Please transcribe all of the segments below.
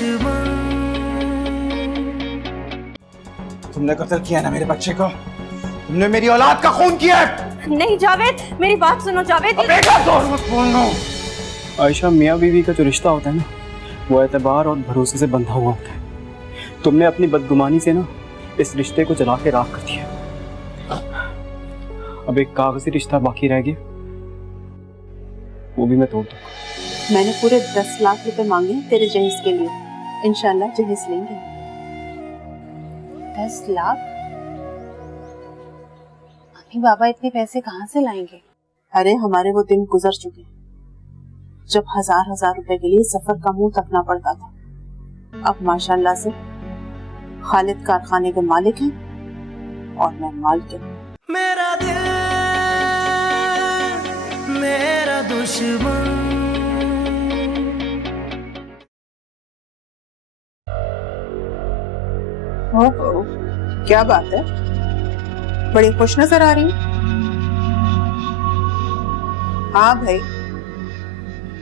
दुश्मन। तुमने कत्ल किया ना मेरे बच्चे को, तुमने मेरी औलाद का खून किया है। नहीं जावेद, मेरी बात सुनो जावेद। बेकार जोर मत बोलना। आयशा, मियाँ बीवी का जो रिश्ता होता है ना, वो एतबार और भरोसे से बंधा हुआ होता है। तुमने अपनी बदगुमानी से ना इस रिश्ते को जला के राख कर दिया। अब एक कागजी रिश्ता बाकी रह गया, वो भी मैं तोड़ दूंगा। मैंने पूरे 10 लाख रुपए मांगे हैं तेरे जहेज के लिए। इंशाल्लाह जहेज लेंगे। 10 लाख? अम्मी बाबा इतने पैसे कहाँ से लाएंगे? अरे हमारे वो दिन गुजर चुके जब हजार रुपए के लिए सफर का मुंह तकना पड़ता था। अब माशाल्लाह से खालिद कारखाने के मालिक हैं और मैं मालकिन। मेरा दिल मेरा दुश्मन। ओहो, क्या बात है, बड़ी खुश नजर आ रही। हाँ भाई,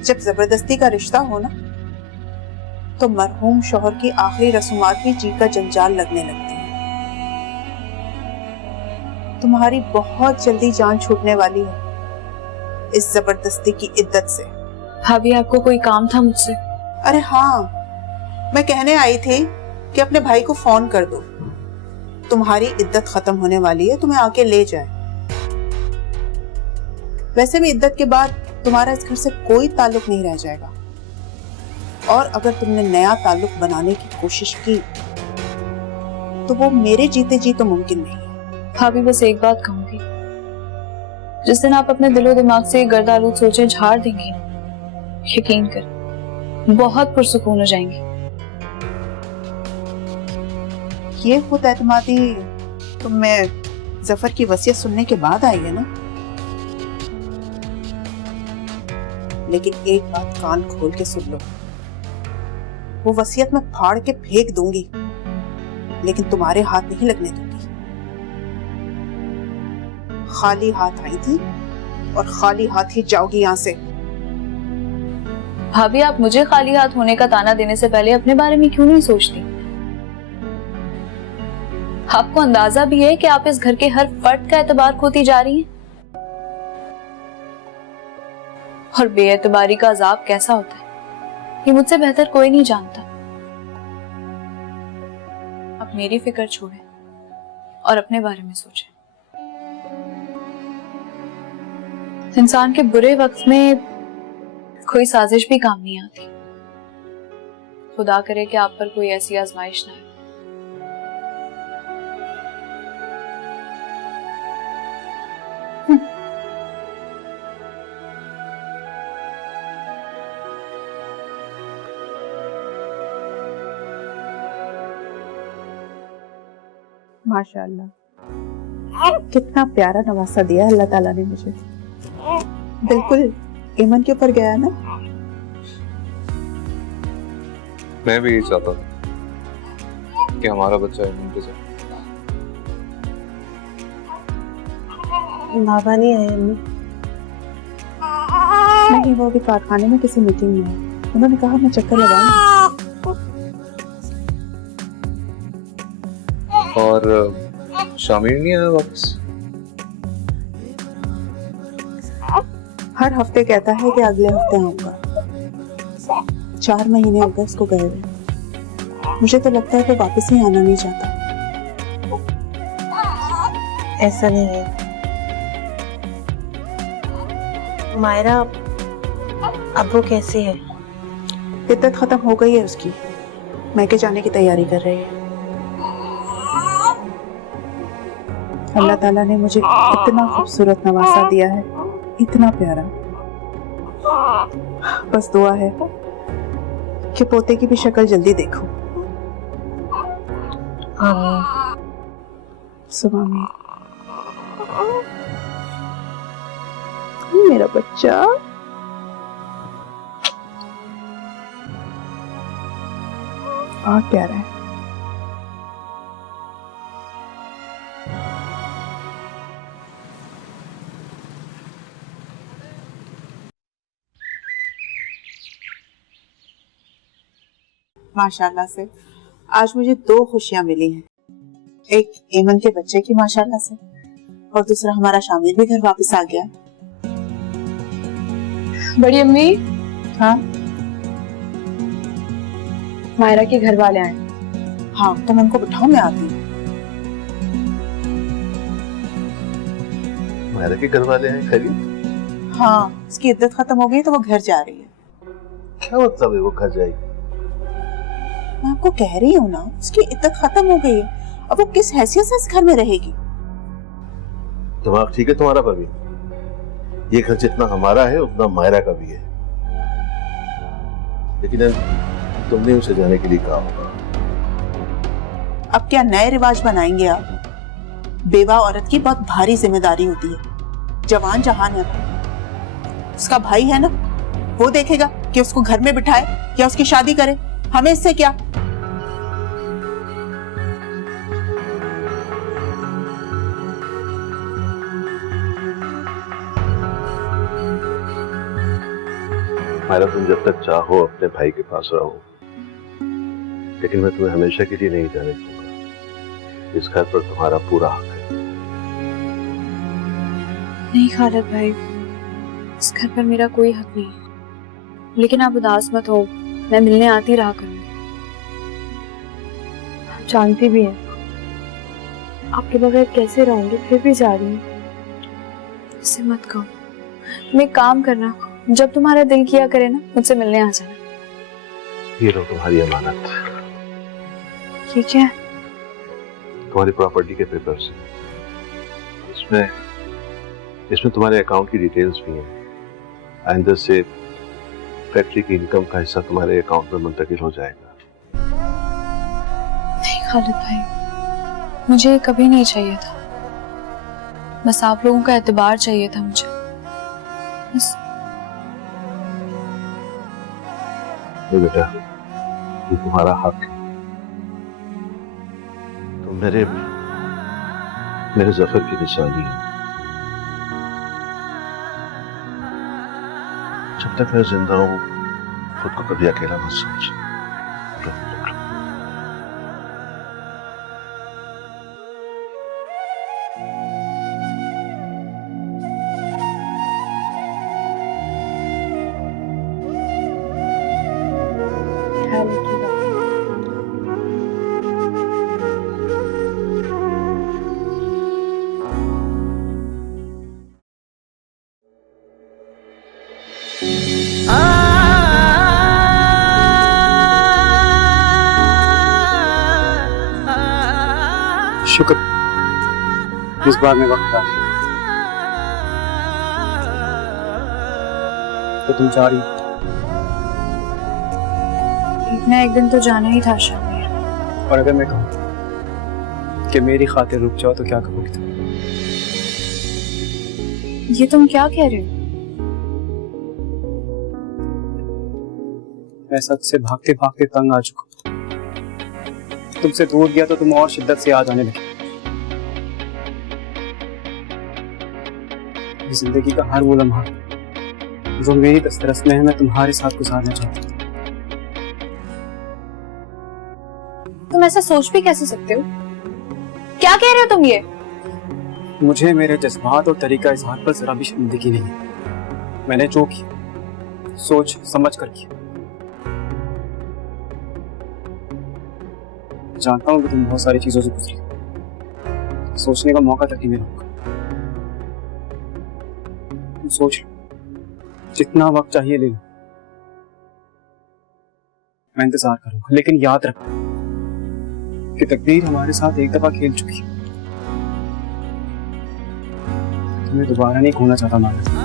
जब जबरदस्ती का रिश्ता हो ना, तो मरहूम शौहर की आखिरी रसूमात भी जी का जंजाल लगने लगती है। तुम्हारी बहुत जल्दी जान छूटने वाली है इस जबरदस्ती की इद्दत से। भाभी, आपको कोई काम था मुझसे? अरे हाँ, मैं कहने आई थी कि अपने भाई को फोन कर दो, तुम्हारी इद्दत खत्म होने वाली है, तुम्हें आके ले जाए। वैसे भी इद्दत के बाद तुम्हारा इस घर से कोई ताल्लुक नहीं रह जाएगा, और अगर तुमने नया ताल्लुक बनाने की कोशिश की तो वो मेरे जीते जी तो मुमकिन नहीं है। भाभी, बस एक बात कहूंगी, जिस दिन आप अपने दिलो दिमाग से गर्दालूद सोचें झाड़ देंगी, यकीन कर बहुत पुरसुकून हो जाएंगी। ये खुद एतमादी तुम्हें जफर की वसीयत सुनने के बाद आई है ना। लेकिन एक बात कान खोल के सुन लो, वो वसीयत मैं फाड़ के फेंक दूंगी, लेकिन तुम्हारे हाथ नहीं लगने दूंगी। खाली हाथ आई थी और खाली हाथ ही जाओगी यहां से। भाभी, आप मुझे खाली हाथ होने का ताना देने से पहले अपने बारे में क्यों नहीं सोचती? आपको अंदाजा भी है कि आप इस घर के हर फर्द का एतबार खोती जा रही हैं? और बेएतबारी का अजाब कैसा होता है ये मुझसे बेहतर कोई नहीं जानता। अब मेरी फिक्र छोड़ें और अपने बारे में सोचें। इंसान के बुरे वक्त में कोई साजिश भी काम नहीं आती। खुदा करे कि आप पर कोई ऐसी आजमाइश ना आए। माशाल्लाह, कितना प्यारा नवासा दिया अल्लाह ताला ने मुझे। बिल्कुल ईमन के ऊपर गया ना। मैं भी यही चाहता था कि हमारा बच्चा ईमन पे जाए। बाबा नहीं आए अम्मी? नहीं, वो अभी कारखाने में किसी मीटिंग में है। उन्होंने कहा मैं चक्कर लगाऊं। और शामिर नहीं आया वापस? हर हफ्ते कहता है कि अगले हफ्ते आऊंगा। 4 महीने हो गए उसको गए हुए। मुझे तो लगता है कि वापस ही आना नहीं चाहता। ऐसा नहीं है मायरा, अब वो कैसी है? इद्दत खत्म हो गई है उसकी, मैके जाने की तैयारी कर रही है। अल्लाह ताला ने मुझे इतना खूबसूरत नवासा दिया है, इतना प्यारा। बस दुआ है कि पोते की भी शक्ल जल्दी देखूं। सुबह में मेरा बच्चा। बहुत प्यारा है। माशाल्लाह से आज मुझे 2 खुशियां मिली हैं। एक ईमन के बच्चे की माशाल्लाह से, और दूसरा हमारा शामिल भी घर वापस आ गया। बड़ी अम्मी, हाँ मायरा के घर वाले आए। हाँ, तुम उनको बिठाओ, मैं आती हूँ। मायरा के घर वाले हैं खरीद? हाँ, उसकी इद्दत खत्म हो गई तो वो घर जा रही है। क्या मतलब है वो घर जाएगी? मैं आपको कह रही हूँ ना, उसकी इद्दत खत्म हो गई है, अब वो किस हैसियत से इस घर में रहेगी? दिमाग ठीक है तुम्हारा परवीन? ये घर जितना हमारा है उतना मायरा का भी है, लेकिन तुमने उसे जाने के लिए कहा होगा। अब क्या नए रिवाज बनाएंगे आप? बेवा औरत की बहुत भारी जिम्मेदारी होती है। जवान जहान है, उसका भाई है ना, वो देखेगा कि उसको घर में बिठाए या उसकी शादी करे। हमें इससे क्या? मायरा, तुम जब तक चाहो अपने भाई के पास रहो, लेकिन मैं तुम्हें हमेशा के लिए नहीं जाने दूंगा। इस घर पर तुम्हारा पूरा हक है। नहीं खालिद भाई, इस घर पर मेरा कोई हक नहीं, लेकिन आप उदास मत हो, मैं मिलने आती रहा करूंगी। आप जानती भी हैं आपके बगैर कैसे रहूंगी, फिर भी जा रही हूँ। इसे मत कहो। तुम एक काम करना, जब तुम्हारा दिल किया करे ना, मुझसे मिलने आ जाना। ये लो तुम्हारी अमानत। ठीक है? तुम्हारी प्रॉपर्टी के पेपर्स हैं। इसमें तुम्हारे अकाउंट की डिटेल्स भी हैं। आइंदा से फैक्ट्री की इनकम का हिस्सा तुम्हारे अकाउंट में मुंतकिल हो जाएगा। नहीं खालिद भाई, मुझे ये कभी नहीं चाहिए था। बस आप लोगों का एतबार चाहिए था मुझे, बस। ये बेटा, ये तुम्हारा हक है। तुम मेरे जफर की निशानी है। जब तक मैं जिंदा हूं, खुद को कभी अकेला मत समझ। शुक्र, इस बार में वक्त आ गया। तो तुम जा रही? एक ना एक दिन तो जाना ही था शामिर। और अगर मैं कहूँ कि मेरी खातिर रुक जाओ तो क्या कहोगी तुम? ये तुम क्या कह रहे हो? मैं सच से भागते भागते तंग आ चुका। तुमसे दूर गया तो तुम और शिद्दत से याद आने लगे। जिंदगी का हर वो लम्हा जो मेरी दस्तरस में है, मैं तुम्हारे साथ गुजारना चाहता हूँ। तुम ऐसा सोच भी कैसे सकते हो? क्या कह रहे हो तुम ये? मुझे मेरे जज्बात और तरीका इजहार पर जरा भी शर्मिंदगी नहीं है। मैंने जो किया सोच समझ कर किया। जानता हूँ कि तुम बहुत सारी चीजों से गुजरी, सोचने का मौका तक नहीं मिला होगा। तुम सोच लो, जितना वक्त चाहिए ले लो, मैं इंतजार करूंगा। लेकिन याद रखना कि तकदीर हमारे साथ एक दफा खेल चुकी है, तुम्हें दोबारा नहीं खोना चाहता मारा।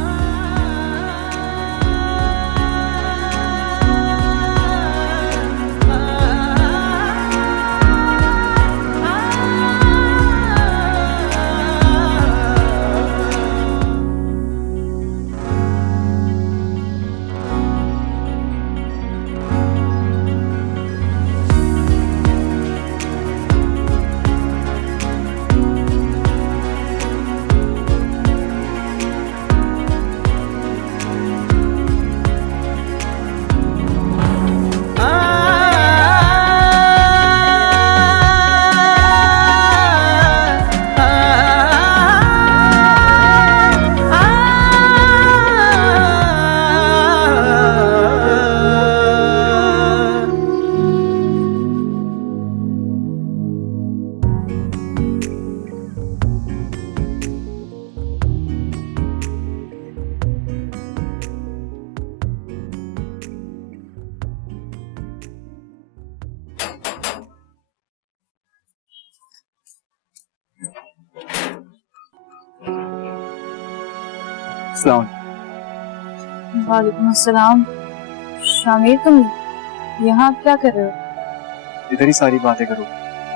अस्सलाम। वालेकुम अस्सलाम। शामिर, तुम यहाँ आप क्या कर रहे हो? इधर ही सारी बातें करो,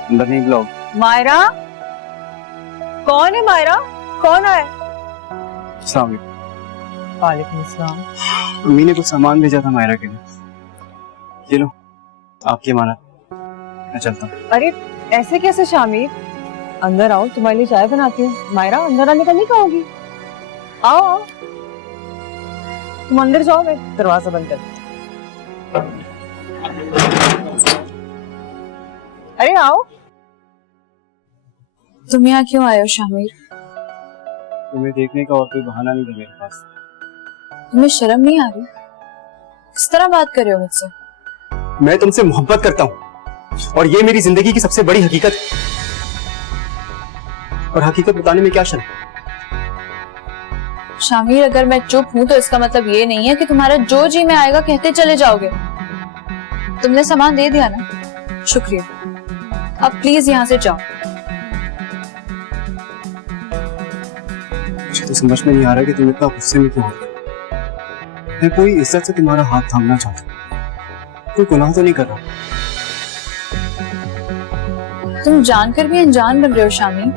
अंदर नहीं बुलाओ। मायरा, कौन है मायरा? कौन है? अस्सलाम वालेकुम। वालेकुम अस्सलाम। अम्मी ने कुछ सामान भेजा था मायरा के लिए, ये लो आपकी अमानत, मैं चलता हूँ। अरे ऐसे कैसे शामिर? अंदर आओ, तुम्हारे लिए चाय बनाती हूँ। मायरा, अंदर आने का नहीं कहोगी? आओ आओ, तुम अंदर जाओ, मैं दरवाजा बंद कर। अरे आओ। तुम यहाँ क्यों आए हो शामिर? तुम्हें देखने का और कोई बहाना नहीं था मेरे पास। तुम्हें शर्म नहीं आ रही? किस तरह बात कर रहे हो मुझसे? मैं तुमसे मोहब्बत करता हूँ और ये मेरी जिंदगी की सबसे बड़ी हकीकत है, और हकीकत बताने में क्या शर्म? शामिर, अगर मैं चुप हूँ तो इसका मतलब ये नहीं है कि तुम्हारा जो जी में आएगा कहते चले जाओगे। तुमने सामान दे दिया ना, शुक्रिया। अब प्लीज यहाँ से जाओ। मुझे तो समझ में नहीं आ रहा कि तुम इतना गुस्से में क्यों हो। मैं कोई इज्जत से तुम्हारा हाथ थामना चाहता हूँ, कोई गुनाह तो नहीं कर रहा। तुम जानकर भी अनजान बन रहे हो शामिर।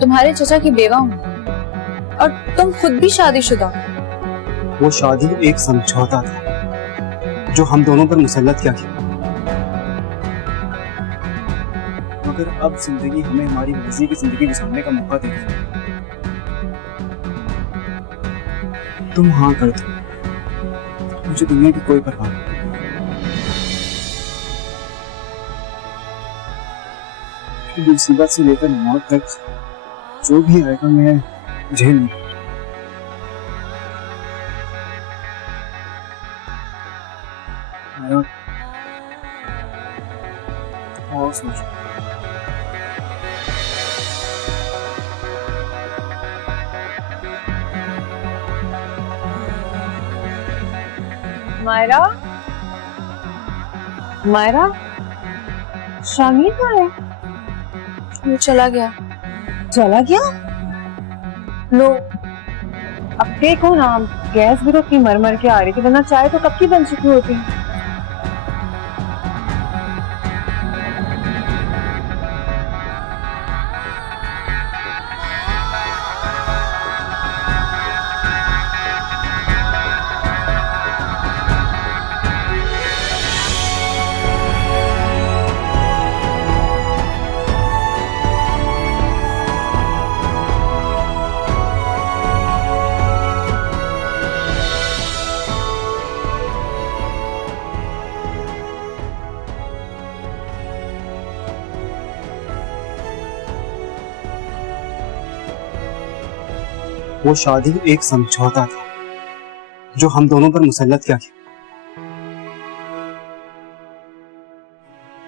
तुम्हारे चचा की बेवा हूँ और तुम खुद भी शादीशुदा हो। वो शादी एक समझौता था जो हम दोनों पर मुसल्लत किया गया, मगर अब जिंदगी हमें हमारी मर्जी की जिंदगी गुजारने का मौका देती है। तुम हाँ कर दो, मुझे दुनिया की कोई परवाह नहीं। मुसीबत से लेकर मौत तक जो भी आएगा मैं झेल लूंगा। और सोचो, मायरा, मायरा, शामिर कहाँ है? वो चला गया। चला गया? लो, अब देखो ना, गैस भी तो इतनी मर के आ रही थी, वरना चाय तो कब की बन चुकी होती। वो शादी एक समझौता था जो हम दोनों पर मुसल्लत किया गया,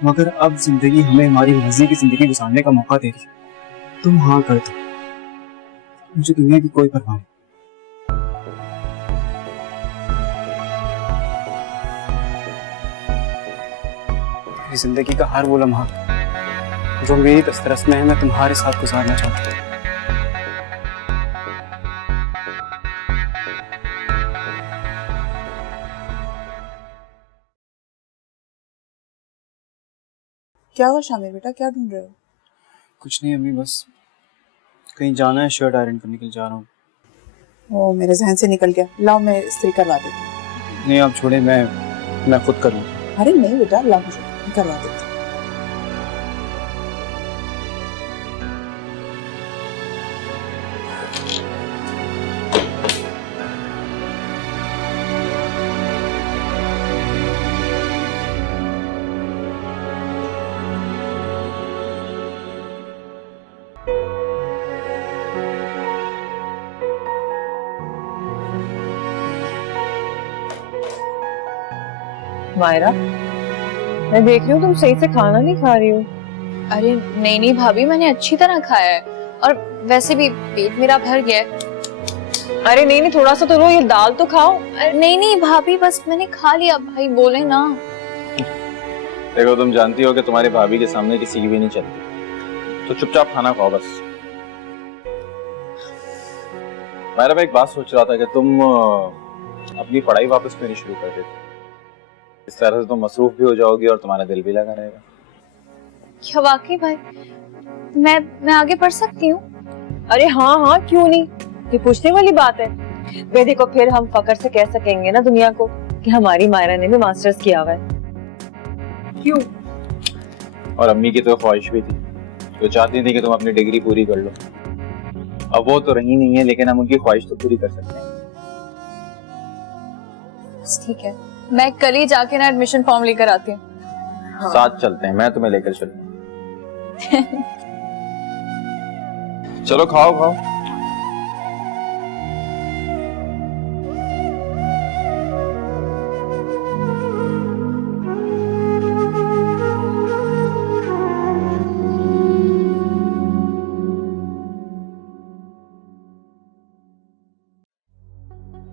मगर अब जिंदगी हमें हमारी मर्जी की जिंदगी गुजारने का मौका दे रही है। तुम हाँ कर दो, मुझे दुनिया की कोई परवाह नहीं। मेरी जिंदगी का हर वो लम्हा जो मेरी दस्तरस में है, मैं तुम्हारे साथ गुजारना चाहता हूँ। क्या हुआ शामिर बेटा, क्या ढूंढ रहे हो? कुछ नहीं अम्मी, बस कहीं जाना है, शर्ट आयरन करने के लिए जा रहा हूँ। वो मेरे जहन से निकल गया, लाओ मैं इस्त्री करवा देती हूँ। नहीं आप छोड़े, मैं खुद कर लूँ। अरे नहीं बेटा, लाओ मुझे करवा देती हूँ। मायरा, मैं देख रही हूँ तुम सही से खाना नहीं खा रही हो। अरे नहीं नहीं भाभी, मैंने अच्छी तरह खाया है और वैसे भी पेट मेरा भर गया है। अरे नहीं नहीं, थोड़ा सा तो लो, ये दाल तो खाओ। नहीं नहीं भाभी, बस मैंने खा लिया, भाई बोले ना। देखो तुम जानती हो कि तुम्हारी भाभी के सामने किसी की भी नहीं चलती, तो चुपचाप खाना खाओ बस। मायरा, मैं एक बात सोच रहा था कि तुम अपनी पढ़ाई वापस मेरी शुरू कर देते। इस तरह से तुम मसरूफ भी हो जाओगी और तुम्हारा दिल भी लगा रहेगा। क्या वाकई भाई? मैं आगे पढ़ सकती हूँ? अरे हाँ हाँ, क्यों नहीं, ये पूछने वाली बात है। वे देखो, फिर हम फकर से कह सकेंगे ना दुनिया को कि हमारी मायरा ने भी मास्टर्स किया हुआ है। क्यों? और अम्मी की तो ख्वाहिश भी थी, वो चाहती थी कि तुम अपनी डिग्री पूरी कर लो। अब वो तो रही नहीं है, लेकिन हम उनकी ख्वाहिश तो पूरी कर सकते हैं। ठीक है, मैं कल ही जाके ना एडमिशन फॉर्म लेकर आती हूँ। साथ चलते हैं, मैं तुम्हें लेकर चलूँ। चलो खाओ खाओ।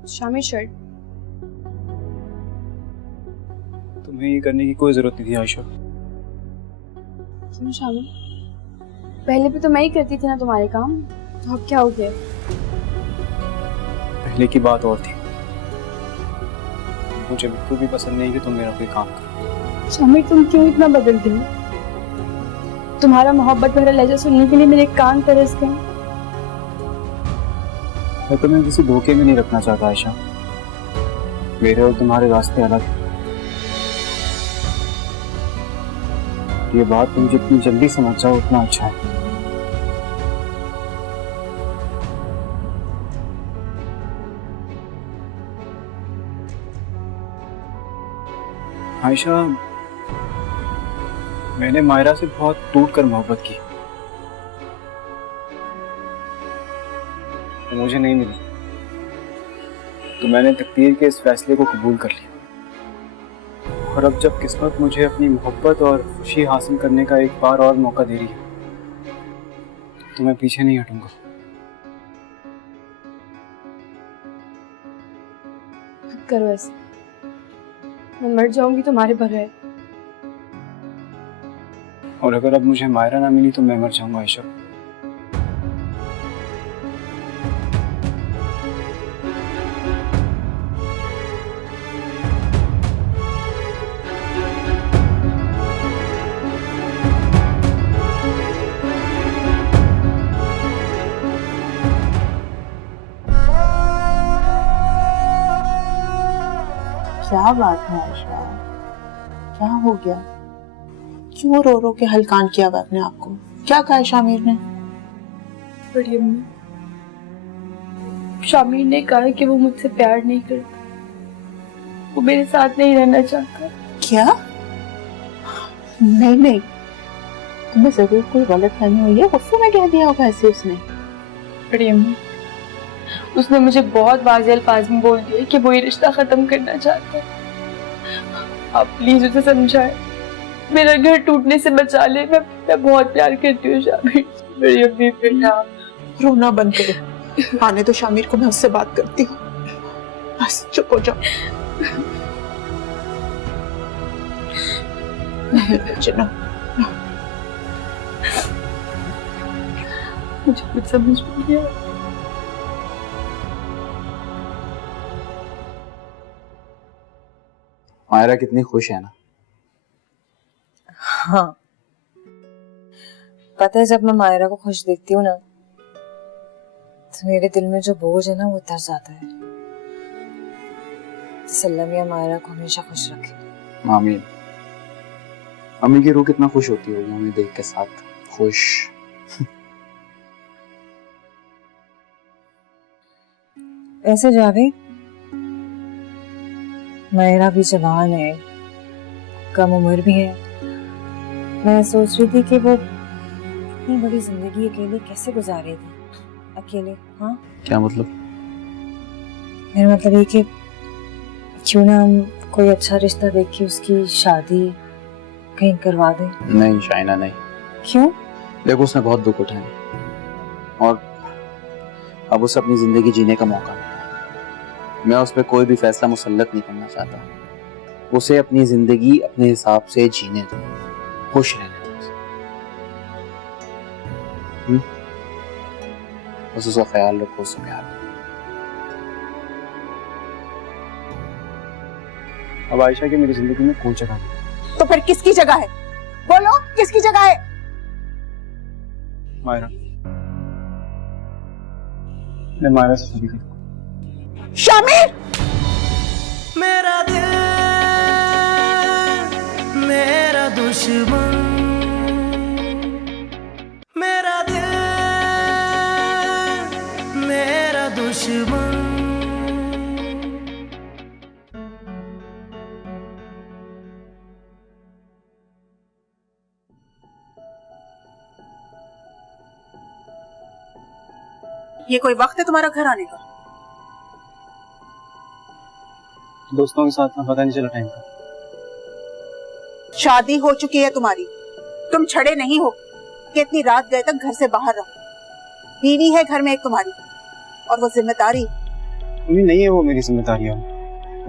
शामी शर्ट। तुम्हें ये करने की कोई जरूरत नहीं थी आयशा। क्यों शामी? पहले भी तो मैं ही करती थी ना तुम्हारे काम, तो अब क्या हो गया? पहले की बात और थी। मुझे बिल्कुल भी पसंद नहीं कि तुम मेरा कोई काम करो। शामी, तुम क्यों इतना बदल गई? तुम्हारा मोहब्बत भरा लहजा सुनने के लिए मेरे कान तरस गए। मैं तुम्हें किसी धोखे में नहीं रखना चाहता आयशा। मेरे और तुम्हारे रास्ते अलग हैं। ये बात तुम जितनी जल्दी समझ जाओ उतना अच्छा है। आयशा, मैंने मायरा से बहुत टूट कर मोहब्बत की। वो मुझे नहीं मिली, तो मैंने तकदीर के इस फैसले को कबूल कर लिया। और अब जब किस्मत मुझे अपनी मोहब्बत और खुशी हासिल करने का एक बार और मौका दे रही है, तो मैं पीछे नहीं हटूंगा। मत करो ऐसे, मैं मर जाऊंगी तुम्हारे बगैर। और अगर अब मुझे मायरा ना मिली तो मैं मर जाऊंगा आयशा। क्या बात है आयशा, क्या हो गया? क्यों रो रो के हलकान किया हुआ अपने आप को? क्या कहा शामिर ने? बड़ी अम्मी, शामिर ने कहा कि वो मुझसे प्यार नहीं करता, वो मेरे साथ नहीं रहना चाहता। क्या? नहीं नहीं, तुम्हें जरूर कोई गलत फहमी हुई है, गुस्से में कह दिया होगा ऐसे उसने। बड़ी अम्मी, उसने मुझे बहुत वाज़ेह अल्फाज में बोल दिया कि वो ये रिश्ता खत्म करना चाहता है। आप प्लीज उसे समझाएं, मेरा घर टूटने से बचा ले। मैं बहुत प्यार करती हूँ शामिर। बड़ी अम्मी, बेटा रोना बंद करो, आने तो शामिर को, मैं उससे बात करती हूँ। बस चुप हो जाओ। चलो, मुझे कुछ समझ में नहीं आया। मायरा कितनी खुश है ना? हाँ, पता है जब मैं मायरा को खुश देखती हूँ ना, तो मेरे दिल में जो बोझ है ना वो उतर जाता है। अल्लाह मियां मायरा को हमेशा खुश रखे। आमीन। अम्मी की रूह कितना खुश होती होगी हमें देख के साथ। खुश। ऐसे जावेद, मायरा भी जवान है, कम उम्र भी है। मैं सोच रही थी कि वो इतनी बड़ी जिंदगी अकेले कैसे गुजारेगी? अकेले? हाँ, क्या मतलब? मेरा मतलब ये कि क्यों ना हम कोई अच्छा रिश्ता देख के उसकी शादी कहीं करवा दें। नहीं शाइना, नहीं। क्यों? देखो, उसने बहुत दुख उठाए और अब उसे अपनी जिंदगी जीने का मौका मिला। मैं उस पर कोई भी फैसला मुसल्लत नहीं करना चाहता। उसे अपनी जिंदगी अपने हिसाब से जीने दो, खुश रहने दो। बस उसका ख्याल रखो, उससे प्यार करो। अब आयशा की मेरी जिंदगी में कौन जगह है? तो फिर किसकी जगह है? बोलो, किसकी जगह है? मायरा, मैं मायरा से शादी करूँ। शामिर! मेरा दिल मेरा दुश्मन, मेरा दिल मेरा दुश्मन। ये कोई वक्त है तुम्हारा घर आने का? दोस्तों के साथ पता नहीं चला टाइम का। शादी हो चुकी है तुम्हारी, तुम छड़े नहीं हो कि इतनी रात गए तक घर से बाहर रहो। बीवी है घर में एक तुम्हारी, और वो जिम्मेदारी नहीं है वो मेरी जिम्मेदारियां।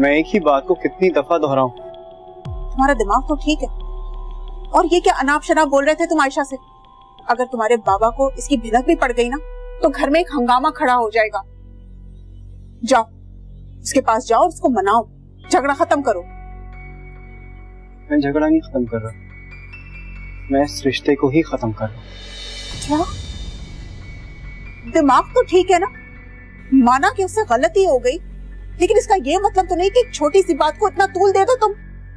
मैं एक ही बात को कितनी दफा दोहराऊं। तुम्हारा दिमाग तो ठीक है। और ये क्या अनाप शनाप बोल रहे थे तुम आयशा से? अगर तुम्हारे बाबा को इसकी भिनक भी पड़ गई ना तो घर में एक हंगामा खड़ा हो जाएगा। जाओ उसके पास जाओ, उसको मनाओ, झगड़ा खत्म करो। मैं झगड़ा नहीं खत्म कर रहा, मैं इस रिश्ते को ही खत्म कर रहा हूँ। क्या? दिमाग तो ठीक है ना? माना कि उससे गलती हो गई, लेकिन इसका ये मतलब तो नहीं कि एक छोटी सी बात को इतना तूल दे दो तुम।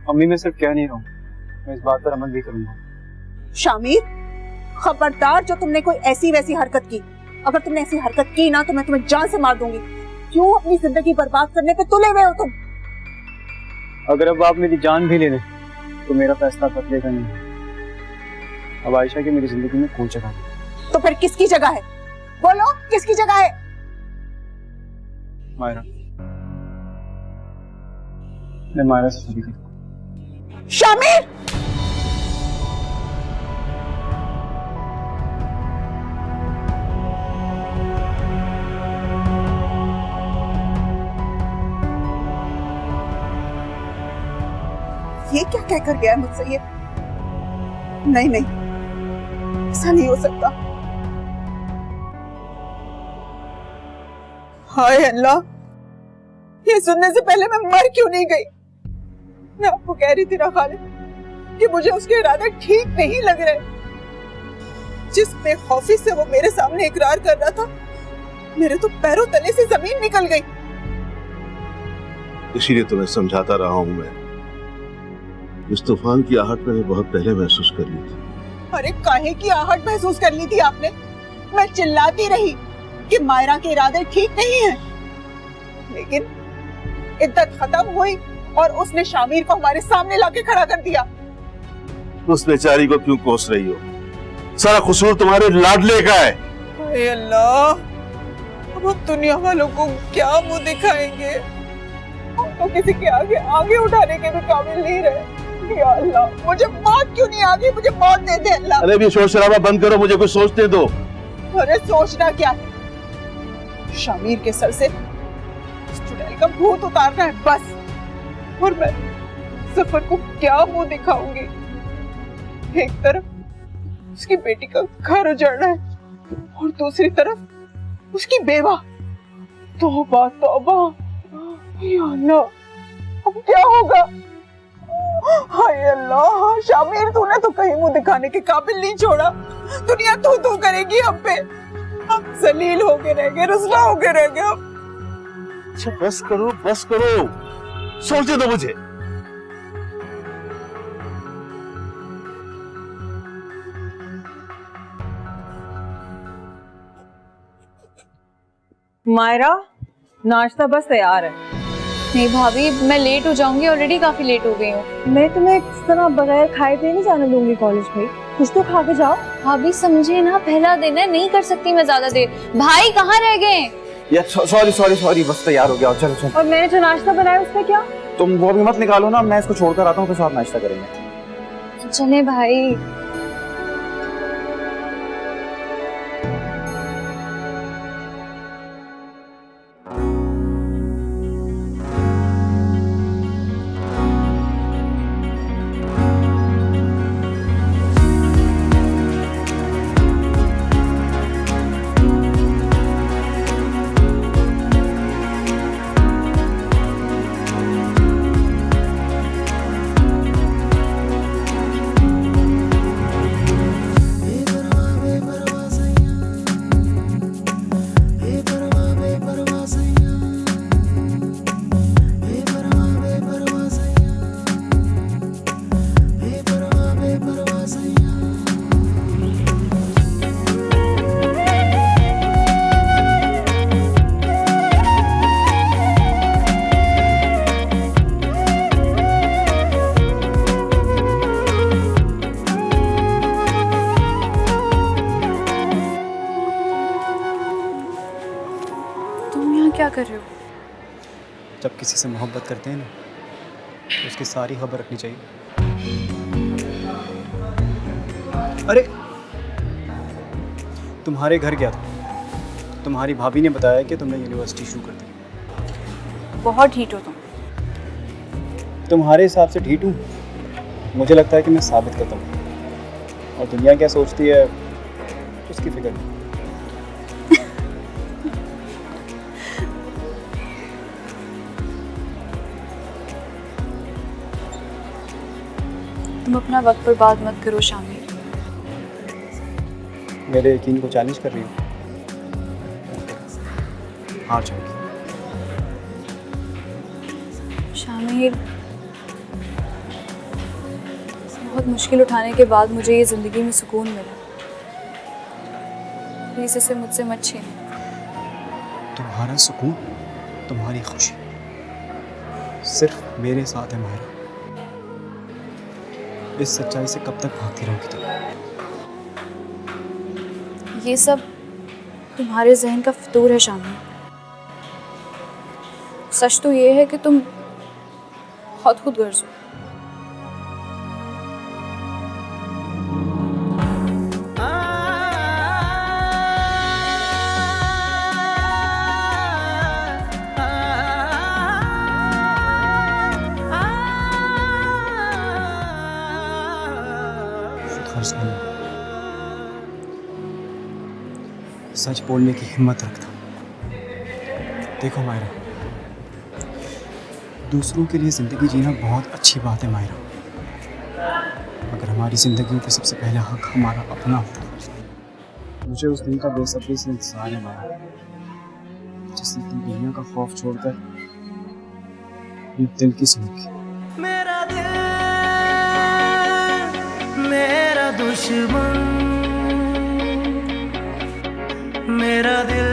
अम्मी, मैं सिर्फ कह नहीं रहा हूँ, मैं इस बात पर अमल भी करूंगा। शामिर, खबरदार जो तुमने कोई ऐसी वैसी हरकत की। अगर तुमने ऐसी हरकत की ना तो मैं तुम्हें जान से मार दूंगी। क्यों अपनी जिंदगी बर्बाद करने पे तुले हुए हो तुम? अगर अब आप मेरी जान भी ले लें तो मेरा फैसला बदलेगा नहीं। अब आयशा की मेरी जिंदगी में कौन जगह है? तो फिर किसकी जगह है? बोलो, किसकी जगह है? मायरा, मैं मायरा से शादी करूँ। शामिर! ये क्या कहकर गया मुझसे? ये नहीं नहीं, ऐसा नहीं हो सकता। हाय अल्लाह, ये सुनने से पहले मैं मर क्यों नहीं गई? मैं आपको कह रही थी ना खालिद कि मुझे उसके इरादे ठीक नहीं लग रहे। जिस बेखौफी से वो मेरे सामने इकरार कर रहा था, मेरे तो पैरों तले से जमीन निकल गई। इसीलिए तुम्हें समझाता रहा हूं मैं। इस तूफान की आहट मैंने बहुत पहले महसूस कर ली थी। अरे काहे की आहट महसूस कर ली थी आपने? मैं चिल्लाती रही कि मायरा के इरादे ठीक नहीं हैं, लेकिन इद्दत खत्म हुई और उसने शामिर को हमारे सामने लाके खड़ा कर दिया। उस बेचारी को क्यों कोस रही हो? सारा कसूर तुम्हारे लाडले का है। हाय अल्लाह, अब हम दुनिया वालों को क्या मुंह दिखाएंगे? हम तो किसी के आगे उठाने के भी काबिल नहीं रहे। या अल्लाह, मुझे मौत क्यों नहीं आ गई? मुझे मौत दे दे अल्लाह। अरे भी शोर शराबा बंद करो, मुझे कुछ सोचने दो। अरे सोचना क्या है? शामिर के सर से चुड़ैल का भूत उतारना है बस। और मैं सफर को क्या मुंह दिखाऊंगी? एक तरफ उसकी बेटी का घर उजड़ना है और दूसरी तरफ उसकी बेवा। तौबा तौबा, या अल्लाह, अब क्या होगा? हाय अल्लाह, शामिर तूने तो कहीं मुंह दिखाने के काबिल नहीं छोड़ा। दुनिया तू तू करेगी हम पे। हम जलील होके रह गए, रुसवा होके रह गए। अच्छा बस करो, बस करो, सोचने दो मुझे। मायरा, नाश्ता बस तैयार है। नहीं भाभी, मैं लेट हो जाऊंगी, ऑलरेडी काफी लेट हो गई हूँ। मैं तुम्हें इस तरह बगैर खाए पिए नहीं जाने दूंगी कॉलेज में। कुछ तो खा के जाओ। भाभी समझे ना, पहला दिन है, नहीं कर सकती मैं ज्यादा देर। भाई कहाँ रह गए? यार सॉरी सॉरी सॉरी, बस तैयार हो गया। चलो चलो। और मैंने जो नाश्ता बनाया उसमें क्या? तुम वो भी मत निकालो ना, मैं इसको छोड़कर आता हूँ, फिर साथ नाश्ता करेंगे। चले भाई। किसी से मोहब्बत करते हैं ना, तो उसकी सारी खबर रखनी चाहिए। अरे तुम्हारे घर गया था, तुम्हारी भाभी ने बताया कि तुमने यूनिवर्सिटी शुरू कर दी। बहुत ढीठ हो तुम। तुम्हारे हिसाब से ढीठ हूँ? मुझे लगता है कि मैं साबित करता हूँ, और दुनिया क्या सोचती है उसकी फिक्र नहीं। तुम अपना वक्त बर्बाद मत करो शामिर। मेरे यकीन को चैलेंज कर रही हो? हार जाओगी। शामिर, बहुत मुश्किल उठाने के बाद मुझे ये जिंदगी में सुकून मिला। प्लीज इसे मुझसे मत छीन। तुम्हारा सुकून, तुम्हारी खुशी सिर्फ मेरे साथ है मायरा। इस सच्चाई से कब तक भागती रहोगी तुम? ये सब तुम्हारे जहन का फितूर है शामिर। सच तो ये है कि तुम बहुत खुदगर्ज हो। खुदगर्ज नहीं, सच बोलने की हिम्मत रखता। देखो मायरा, दूसरों के लिए ज़िंदगी जीना बहुत अच्छी बात है मायरा, मगर हमारी ज़िंदगी पे सबसे पहला हक हमारा अपना होता है। मुझे उस दिन का बेसब्री से इंतजार है मायरा, जिस दिन तुम दुनिया का खौफ छोड़कर अपने दिल की सुनोगी। मेरा दिल मेरा दुश्मन, मेरा दिल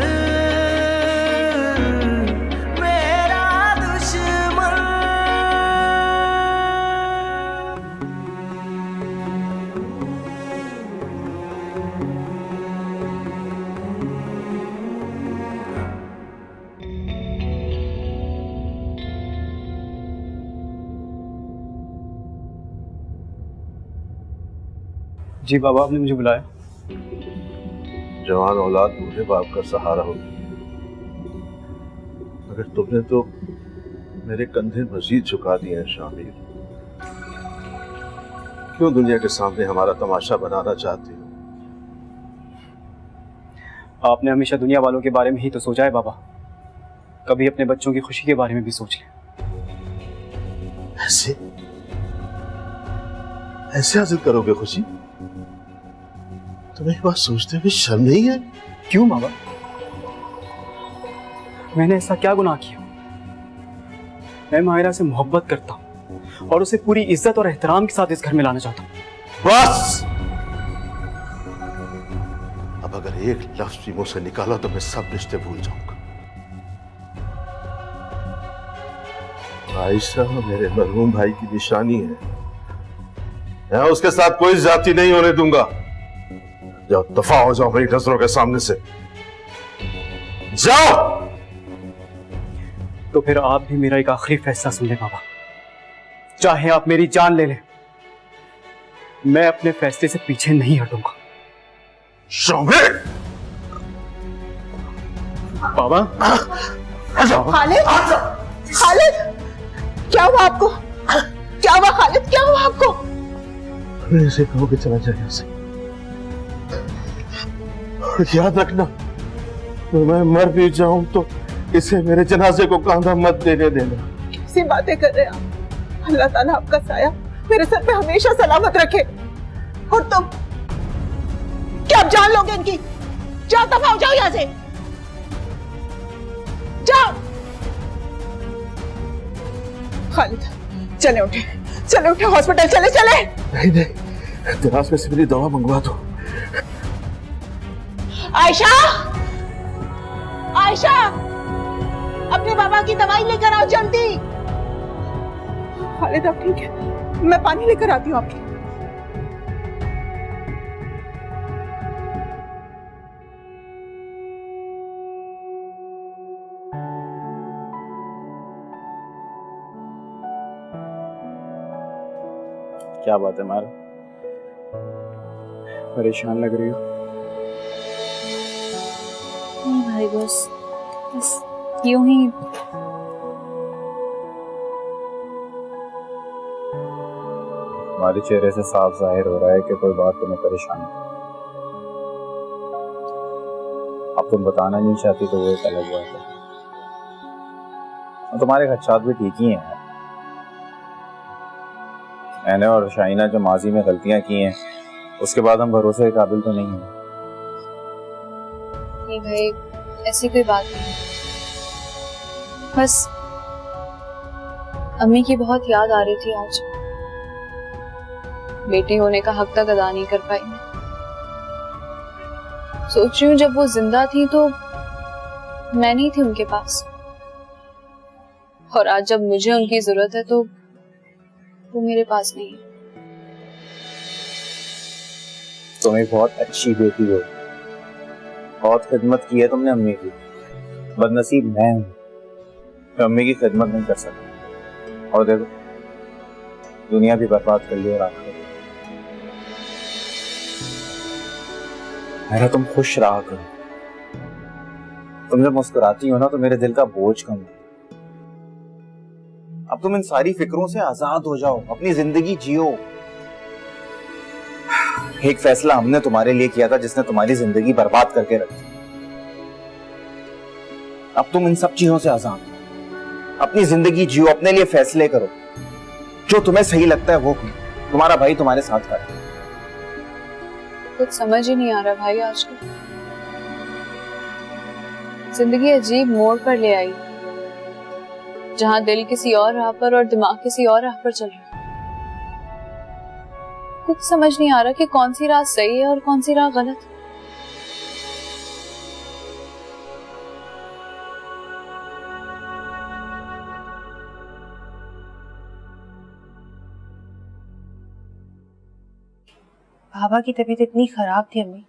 मेरा दुश्मन। जी बाबा, आपने मुझे बुलाया? जवान औलाद बूढ़े बाप का सहारा होगी, मगर तुमने तो मेरे कंधे मजीद झुका दिए हैं शामिर। क्यों दुनिया के सामने हमारा तमाशा बनाना चाहती हो? आपने हमेशा दुनिया वालों के बारे में ही तो सोचा है बाबा, कभी अपने बच्चों की खुशी के बारे में भी सोच लें। ऐसे ऐसे हासिल करोगे खुशी? तुम्हें ये बात सोचते हुए शर्म नहीं है? क्यों बाबा, मैंने ऐसा क्या गुनाह किया? मैं माहिरा से मोहब्बत करता हूँ और उसे पूरी इज्जत और एहतराम के साथ इस घर में लाना चाहता हूँ। बस, अब अगर एक लफ्ज भी मुंह से निकाला तो मैं सब रिश्ते भूल जाऊंगा। आयशा मेरे मरहूम भाई की निशानी है, मैं उसके साथ कोई जाति नहीं होने दूंगा। जाओ, दफा हो जाओ मेरी नजरों के सामने से, जाओ। तो फिर आप भी मेरा एक आखिरी फैसला सुन लें बाबा, चाहे आप मेरी जान ले लें, मैं अपने फैसले से पीछे नहीं हटूंगा। शामिर! बाबा, खालिद, खालिद, क्या हुआ आपको? क्या हुआ खालिद, क्या हुआ आपको? मैं इसे कहो कि चला जाए यहाँ से। और याद रखना, मैं मर भी जाऊं तो इसे मेरे जनाजे को कांधा मत देने देना। कैसी बातें कर रहे हैं आप? अल्लाह ताला आपका साया मेरे सर पे हमेशा सलामत रखे। और तुम क्या आप जान लोगे इनकी? जाओ, दफा हो जाओ यहाँ से, जाओ। खालिद, चले उठे, चले उठे, हॉस्पिटल चले चले। नहीं नहीं, दराज में से मेरी दवा मंगवा दो। आयशा, आयशा, अपने बाबा की दवाई लेकर आओ जल्दी। खालिद आप ठीक है? मैं पानी लेकर आती हूँ आपके। क्या बात है मारा, परेशान लग रही हो? नहीं भाई, बस यूं ही। हमारे चेहरे से साफ जाहिर हो रहा है कि कोई बात तुम्हें परेशान है। अब तुम बताना नहीं चाहती तो वो एक अलग बात है। तुम्हारे खदशात भी ठीक ही हैं। मैंने और शाइना जो माजी में गलतियां की हैं उसके बाद हम भरोसे के काबिल तो नहीं हैं। नहीं भाई, ऐसी कोई बात नहीं, बस अम्मी की बहुत याद आ रही थी आज। बेटी होने का हक तक अदा नहीं कर पाई मैं। सोच रही हूँ जब वो जिंदा थी तो मैं नहीं थी उनके पास, और आज जब मुझे उनकी जरूरत है तो वो मेरे पास नहीं है। तुम एक बहुत अच्छी बेटी हो, बहुत खिदमत की है तुमने अम्मी की। बदनसीब मैं हूँ, मैं अम्मी की खिदमत नहीं कर सकता, और देखो दुनिया भी बर्बाद कर ली और आखिर मेरा। तुम खुश रहा करो, तुम जब मुस्कुराती हो ना तो मेरे दिल का बोझ कम होता। अब तुम इन सारी फिक्रों से आजाद हो जाओ, अपनी जिंदगी जियो। एक फैसला हमने तुम्हारे लिए किया था जिसने तुम्हारी जिंदगी बर्बाद करके रखी। अब तुम इन सब चीजों से आजाद हो, अपनी जिंदगी जियो, अपने लिए फैसले करो, जो तुम्हें सही लगता है वो करो। तुम्हारा भाई तुम्हारे साथ खड़ा है। कुछ समझ ही नहीं आ रहा भाई आजकल। जिंदगी अजीब मोड़ पर ले आई, जहां दिल किसी और राह पर और दिमाग किसी और राह पर चल रहा है। कुछ समझ नहीं आ रहा कि कौन सी राह सही है और कौन सी राह गलत। बाबा की तबीयत इतनी खराब थी अम्मी,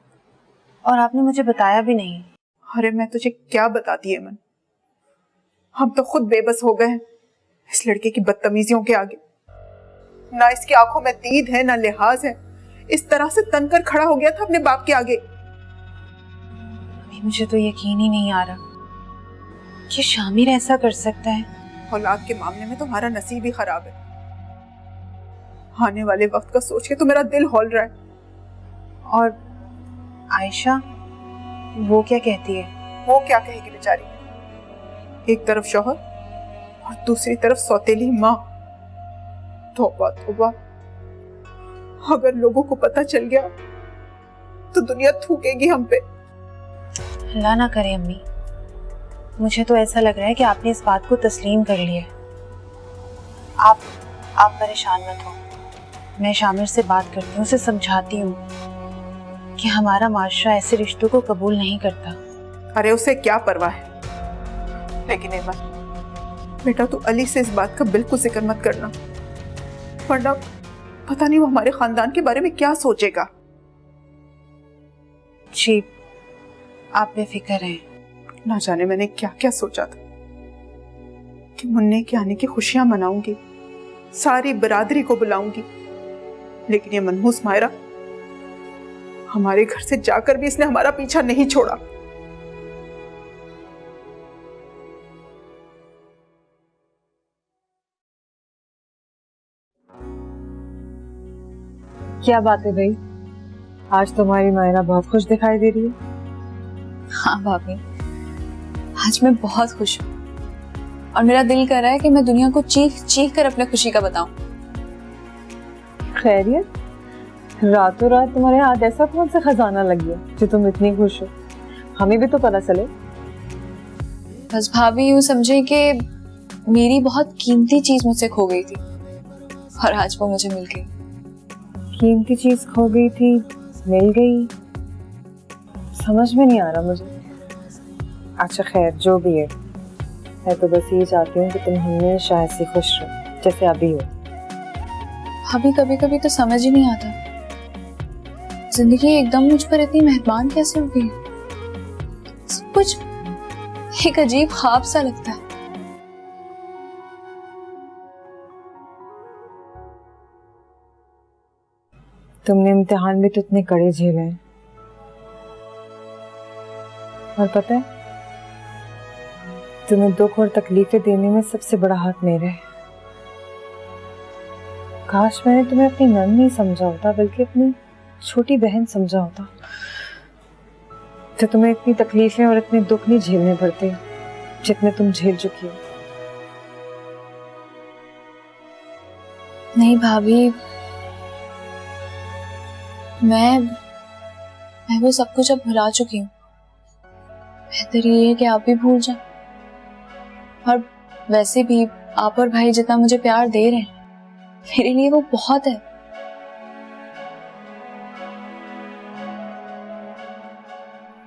और आपने मुझे बताया भी नहीं। अरे मैं तुझे क्या बताती है मन, हम तो खुद बेबस हो गए हैं इस लड़के की बदतमीजियों के आगे। ना इसकी आंखों में दीद है ना लिहाज है, इस तरह से तनकर खड़ा हो गया था अपने बाप के आगे। अम्मी मुझे तो यकीन ही नहीं आ रहा कि शामिर ऐसा कर सकता है। औलाद के मामले में तुम्हारा नसीब ही खराब है। आने वाले वक्त का सोच के तो मेरा दिल हौल रहा है। और आयशा, वो क्या कहती है? वो क्या कहेगी बेचारी, एक तरफ शौहर और दूसरी तरफ सौतेली माँ। तौबा तौबा, अगर लोगों को पता चल गया तो दुनिया थूकेगी हम पे। अल्लाह ना करे अम्मी, मुझे तो ऐसा लग रहा है कि आपने इस बात को तस्लीम कर लिया। आप परेशान मत हो, मैं शामिर से बात करती हूँ, उसे समझाती हूँ कि हमारा माशरा ऐसे रिश्तों को कबूल नहीं करता। अरे उसे क्या परवाह है, लेकिन एमन बेटा तू अली से इस बात का बिल्कुल जिक्र मत करना, वरना पता नहीं वो हमारे खानदान के बारे में क्या सोचेगा। जी आप बेफिक्र हैं। ना जाने मैंने क्या क्या सोचा था कि मुन्ने के आने की खुशियां मनाऊंगी, सारी बरादरी को बुलाऊंगी, लेकिन ये मनहूस मायरा, हमारे घर से जाकर भी इसने हमारा पीछा नहीं छोड़ा। क्या बात है भाई, आज तुम्हारी मायरा बहुत खुश दिखाई दे रही है। हाँ भाभी, आज मैं बहुत खुश हूँ और मेरा दिल कर रहा है कि मैं दुनिया को चीख चीख कर अपने खुशी का बताऊं। खैरियत, रातों रात तुम्हारे हाथ ऐसा कौन सा खजाना लग गया जो तुम इतनी खुश हो? हमें भी तो पता चले। बस भाभी यूं समझे कि मेरी बहुत कीमती चीज मुझसे खो गई थी और आज वो मुझे मिल गई। कीमती चीज खो गई थी, मिल गई, समझ में नहीं आ रहा मुझे। अच्छा खैर, जो भी है, मैं तो बस ये चाहती हूँ कि तुम हमेशा ऐसी खुश रहो जैसे अभी हो। भाभी कभी कभी तो समझ ही नहीं आता, जिंदगी एकदम मुझ पर इतनी मेहरबान कैसे हो गई। सब कुछ एक अजीब ख्वाब सा लगता है। तुमने इम्तिहान भी तो इतने कड़े झेले हैं। और पता है, तुम्हें दुख और तकलीफें देने में सबसे बड़ा हाथ मेरा है। काश मैंने तुम्हें अपनी नंद नहीं समझा होता, बल्कि अपनी छोटी बहन समझा होता, तो तुम्हें इतनी तकलीफें और इतने दुख नहीं झेलने पड़ते जितने तुम झेल चुकी हो। नहीं भाभी, मैं वो सब कुछ अब भुला चुकी हूँ। बेहतर ये है कि आप भी भूल जाएं। और वैसे भी आप और भाई जितना मुझे प्यार दे रहे हैं, मेरे लिए वो बहुत है।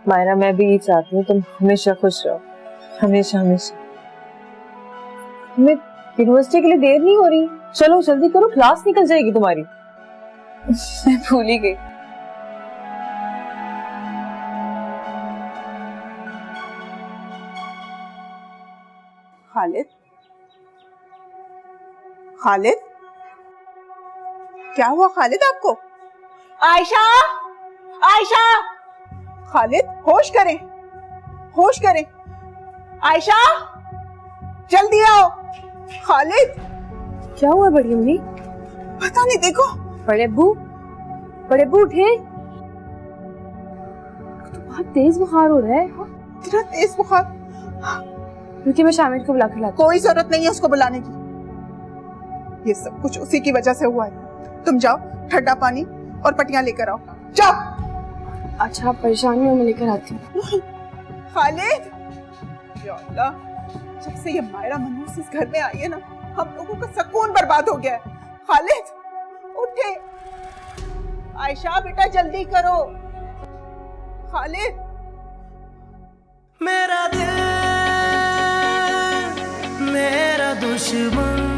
मायरा, मैं भी ये चाहती हूँ तुम हमेशा खुश रहो, हमेशा हमेशा। तुम्हें यूनिवर्सिटी के लिए देर नहीं हो रही? चलो जल्दी करो, क्लास निकल जाएगी तुम्हारी। मैं भूल ही गई। खालिद, खालिद, क्या हुआ खालिद आपको? आयशा, आयशा, खालिद होश करें, होश करें। आयशा, जल्दी आओ। खालिद, क्या हुआ बड़ी अम्मी? पता नहीं, देखो। बड़े अब्बू उठे। तो बहुत तेज बुखार हो रहा है। इतना तेज बुखार? रुकिए, मैं शामिर को बुला कर लाती हूँ। कोई जरूरत नहीं है उसको बुलाने की, ये सब कुछ उसी की वजह से हुआ है। तुम जाओ, ठंडा पानी और पट्टियां लेकर आओ, जाओ। अच्छा, आप परेशान नहीं हो, मैं लेकर आती हूँ। खालिद, या अल्लाह, जब से ये मायरा मनहूस इस घर में आई है ना, हम लोगों का सुकून बर्बाद हो गया है। खालिद, उठे। आयशा बेटा जल्दी करो। खालिद, मेरा दिल मेरा दुश्मन।